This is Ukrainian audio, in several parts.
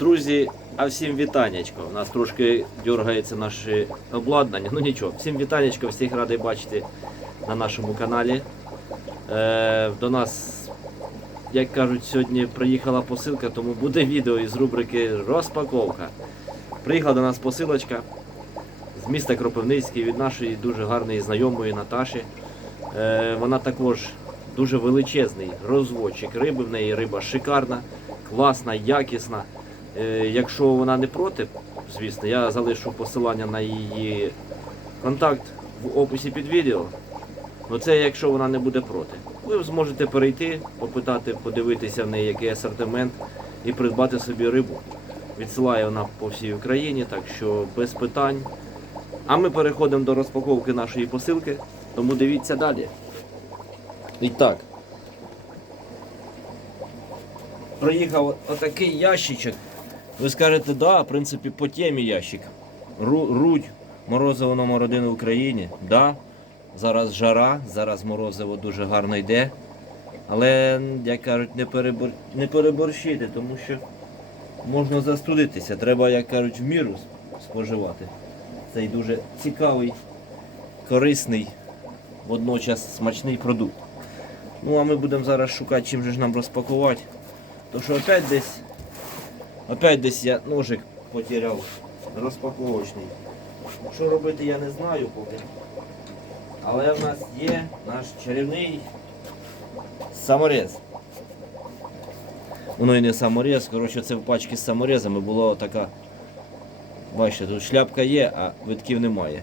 Друзі, а всім вітанечко. У нас трошки дергається наше обладнання. Ну нічого, всім вітанечко, всіх радий бачити на нашому каналі. Е, до нас, як кажуть, сьогодні приїхала посилка, тому буде відео із рубрики Розпаковка. Приїхала до нас посилочка з міста Кропивницький від нашої дуже гарної знайомої Наташі. Е, вона також дуже величезний розводчик риби. В неї риба шикарна, класна, якісна. Е, Якщо вона не проти, звісно, я залишу посилання на її контакт в описі під відео. Ну це якщо вона не буде проти. Ви зможете перейти, попитати, подивитися в неї який асортимент і придбати собі рибу. Відсилає вона по всій Україні, так що без питань. А ми переходимо до розпаковки нашої посилки, тому дивіться далі. І так. Приїхав отакий ящичок. Ви скажете, да, в принципі, по темі ящик. Ру- Рудь, морозиво номер один в Україні. Да. Зараз жара, зараз морозиво дуже гарно йде. Але, як кажуть, не, перебор... не переборщити, тому що можна застудитися. Треба, як кажуть, в міру споживати. Цей дуже цікавий, корисний, водночас смачний продукт. Ну а ми будемо зараз шукати, чим же ж нам розпакувати. То що опять десь, опять десь я ножик потеряв розпаковочний. Що робити, я не знаю поки. Але в нас є наш чарівний саморез. Воно і не саморез, коротше, це в пачці з саморезами було така. Бачите, тут шляпка є, а витків немає.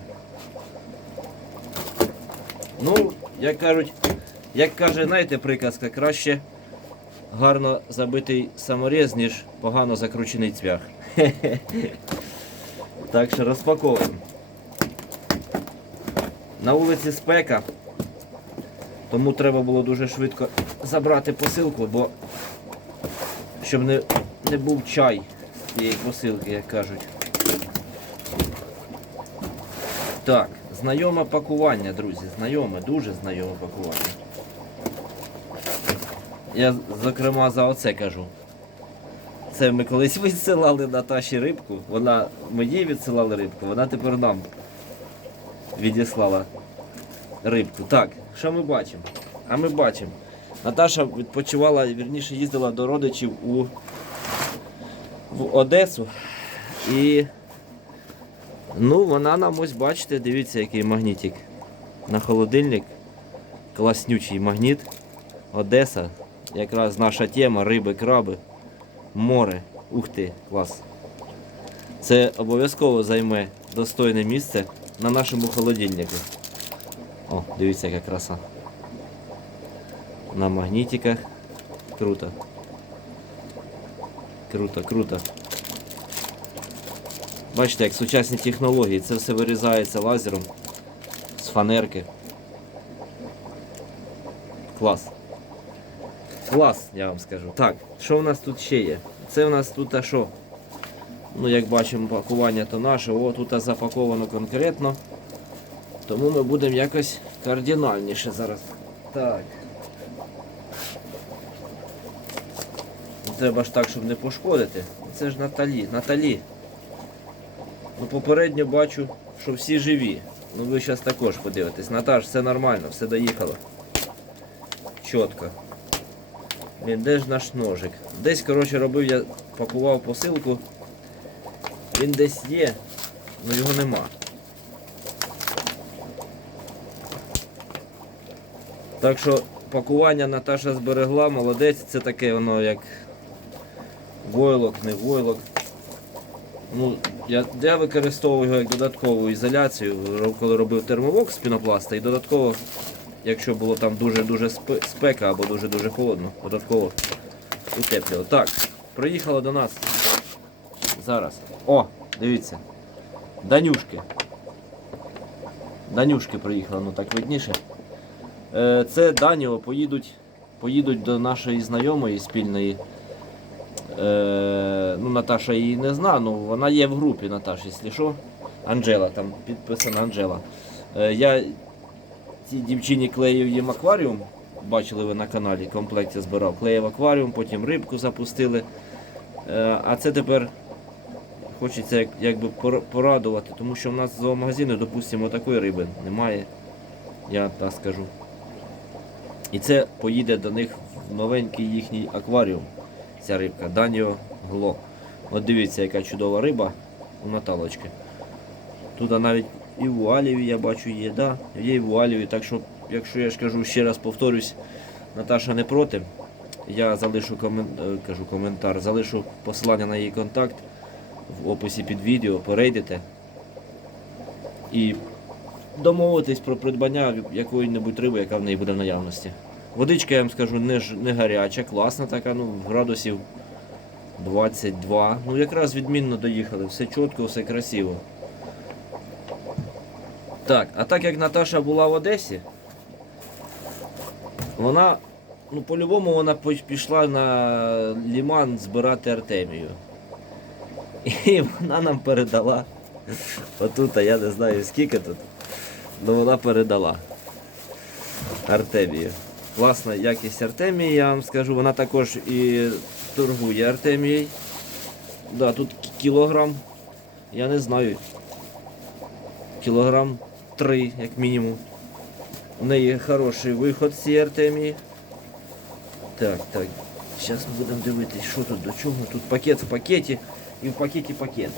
Ну, як кажуть, як каже, знаєте, приказка, краще гарно забитий саморез, ніж погано закручений цвях. Так що розпаковуємо. На вулиці спека, тому треба було дуже швидко забрати посилку, бо щоб не, не був чай з цієї посилки, як кажуть. Так, знайоме пакування, друзі, знайоме, дуже знайоме пакування. Я, зокрема, за оце кажу. Це ми колись відсилали Наташі рибку, вона мені відсилала рибку, вона тепер нам відіслала рибку. Так, що ми бачимо? А ми бачимо. Наташа відпочивала, вірніше їздила до родичів у в Одесу. І ну, вона нам ось бачите, дивіться, який магнітик на холодильник. Класнючий магніт. Одеса. Якраз наша тема риби, краби, море. Ух ти, клас. Це обов'язково займе достойне місце на нашому холодильнику. О, дивіться, яка краса. На магнітиках. Круто. Круто, круто. Бачите, як сучасні технології, це все вирізається лазером з фанерки. Клас. Клас, я вам скажу. Так, що в нас тут ще є? Це в нас тут а що? Ну, як бачимо, пакування то наше, о, тут запаковано конкретно. Тому ми будемо якось кардинальніше зараз. Так. Треба ж так, щоб не пошкодити. Це ж Наталі. Наталі. Ну, попередньо бачу, що всі живі. Ну ви зараз також подивитесь. Наташ, все нормально, все доїхало. Чітко. Блін, де ж наш ножик? Десь, коротше, робив, я пакував посилку. Він десь є, але його нема. Так що пакування Наташа зберегла, молодець, це таке воно як войлок, не войлок. Ну, я, я використовую його як додаткову ізоляцію, коли робив термовок з пінопласта і додатково, якщо було там дуже-дуже спека або дуже-дуже холодно, додатково утеплював. Так, приїхало до нас зараз. О, дивіться. Данюшки. Данюшки приїхали, ну так видніше. Е, Це Даніо поїдуть, поїдуть до нашої знайомої спільної. Е, ну, Наташа її не знає, ну вона є в групі Наташі, якщо що. Анжела, там підписана Анжела. Е, я цій дівчині клеїв їм акваріум. Бачили ви на каналі, в комплекті збирав. Клеїв акваріум, потім рибку запустили. Е, А це тепер хочеться як, якби порадувати, тому що в нас в зоомагазині, допустимо, такої риби немає. Я так скажу. І це поїде до них в новенький їхній акваріум. Ця рибка, Даніо Гло. От дивіться, яка чудова риба у Наталочки. Тут навіть і в Уаліві я бачу є, да, є і в Уаліві. Так що, якщо я ж кажу, ще раз повторюсь, Наташа не проти. Я залишу комен... е, кажу, коментар, залишу посилання на її контакт в описі під відео, перейдете і домовитись про придбання якої-небудь риби, яка в неї буде в наявності. Водичка, я вам скажу, не, не гаряча, класна така, ну, градусів 22. Ну, якраз відмінно доїхали, все чітко, все красиво. Так, а так як Наташа була в Одесі, вона, ну, по-любому вона пішла на ліман збирати Артемію. І вона нам передала. Отут, а я не знаю скільки тут. Ну вона передала. Артемію. Класна якість Артемії, я вам скажу, вона також і торгує Артемією. Да, тут кілограм, я не знаю. Кілограм 3, як мінімум. У неї хороший виход з цієї Артемії. Так, так. Зараз ми будемо дивитись, що тут до чого. Тут пакет в пакеті і в пакеті пакет.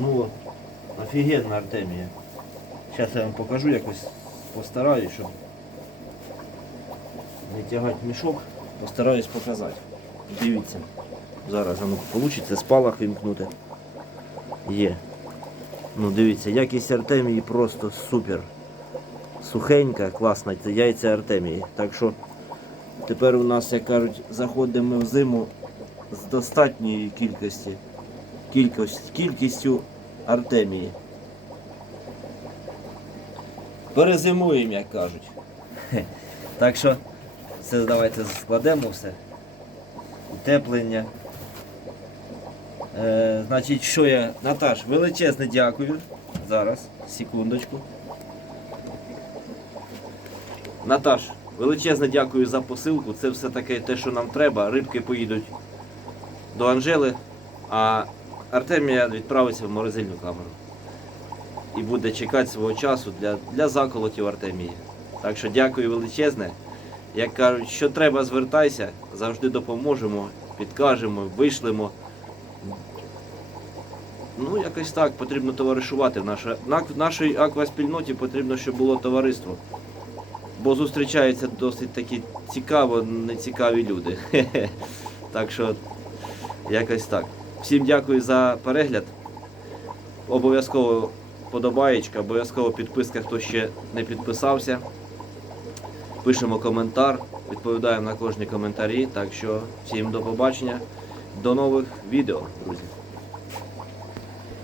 Ну, офігенна Артемія. Зараз я вам покажу якось, постараюсь, щоб не тягати мішок, постараюсь показати. Дивіться. Зараз воно вийде спалах вимкнути. Є. Ну дивіться, якість Артемії просто супер. Сухенька, класна, це яйця Артемії. Так що тепер у нас, як кажуть, заходимо в зиму з достатньої кількості, кількість, кількістю Артемії. Перезимуємо, як кажуть. Так що це давайте складемо все. Утеплення. Е, значить, що я. Наташ, величезне дякую. Зараз, секундочку. Наташ, величезне дякую за посилку. Це все таке те, що нам треба. Рибки поїдуть до Анжели, а Артемія відправиться в морозильну камеру. І буде чекати свого часу для, для заколотів Артемії. Так що дякую величезне. Як кажуть, що треба, звертайся, завжди допоможемо, підкажемо, вишлемо. Ну, якось так, потрібно товаришувати. В нашій акваспільноті потрібно, щоб було товариство. Бо зустрічаються досить такі цікаво, нецікаві люди. Так що якось так. Всім дякую за перегляд. Обов'язково подобаєчка, обов'язково підписка, хто ще не підписався. Пишемо коментар, відповідаємо на кожні коментарі. Так що всім до побачення, до нових відео, друзі.